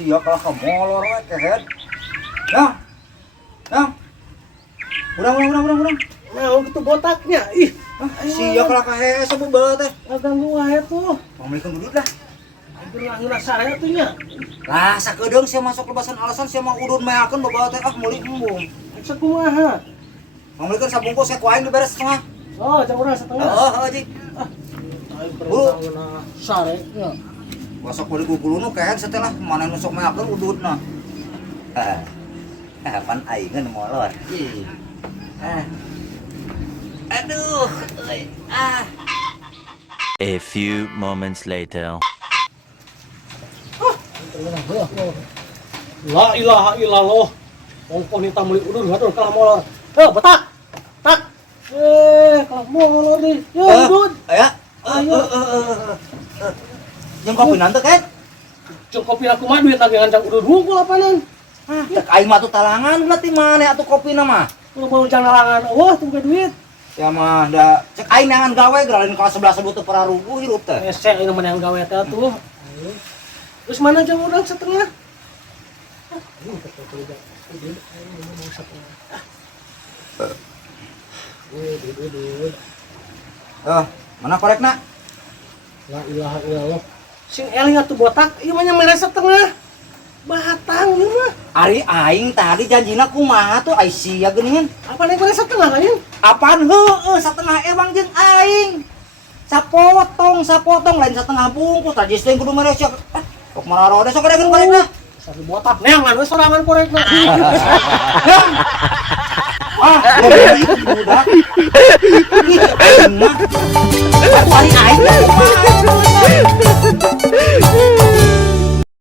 sia kalah ka molor we kehead. Nah. Nah. Urang. Nah, gitu botaknya. Ih, Sia kalah ka heeh sabeubeut teh. ganggu wae tuh. Pamilikeun dudut lah. Geura sare tuh nya. Lah sakedeung sia masuk lebasan alasan sia mah udun meakeun bawa teh meuli embung. Sakumaha? Pamilikeun sabungkus ku aing diberes setengah. Oh, jam urang setengah. Heeh, Ji. Ai pertangna sare nya. Besok meuli guguluna kehead setelah mana nu sok meakeun udutna. Pan aingin molor. Aduh. A few moments later. La ilaha illallah. Ongkon kita meuli udur hatur kalah molor. Betak. Tak. Kalah molor nih. Udud. Aya. Jeung kopi nanti kan? Jeung kopi aku mah duit lagi ngancang udur hungkul apanan. Tek aing mah tuh talangan berarti mana atuh kopina mah? Lu mau jangan larangan. Wah, tunggu duit. Ya mah da cek aing nangan gawe geralin kelas 11 sebut teu pararugu hirup teh. Ese ini mah yang gawe teh tuh. Terus mana jam urang setengah? Mana korekna? La ilaha illallah. Sing eling atuh botak, ieu mah nya mere setengah. Batang ieu mah. Ari aing tadi janjina kumaha tuh ai sia geuningan. Apa nih mere setengah ayeun? Apaan heueuh satengah emang jeung aing. Sapotong lain setengah bungkus tadi teh kudu mere sia. Kok mararode sok adegeun korekna. Satu botak neangan we sorangan korekna. Itu budak. Ih, aing mah. Aku ari aing kumaha.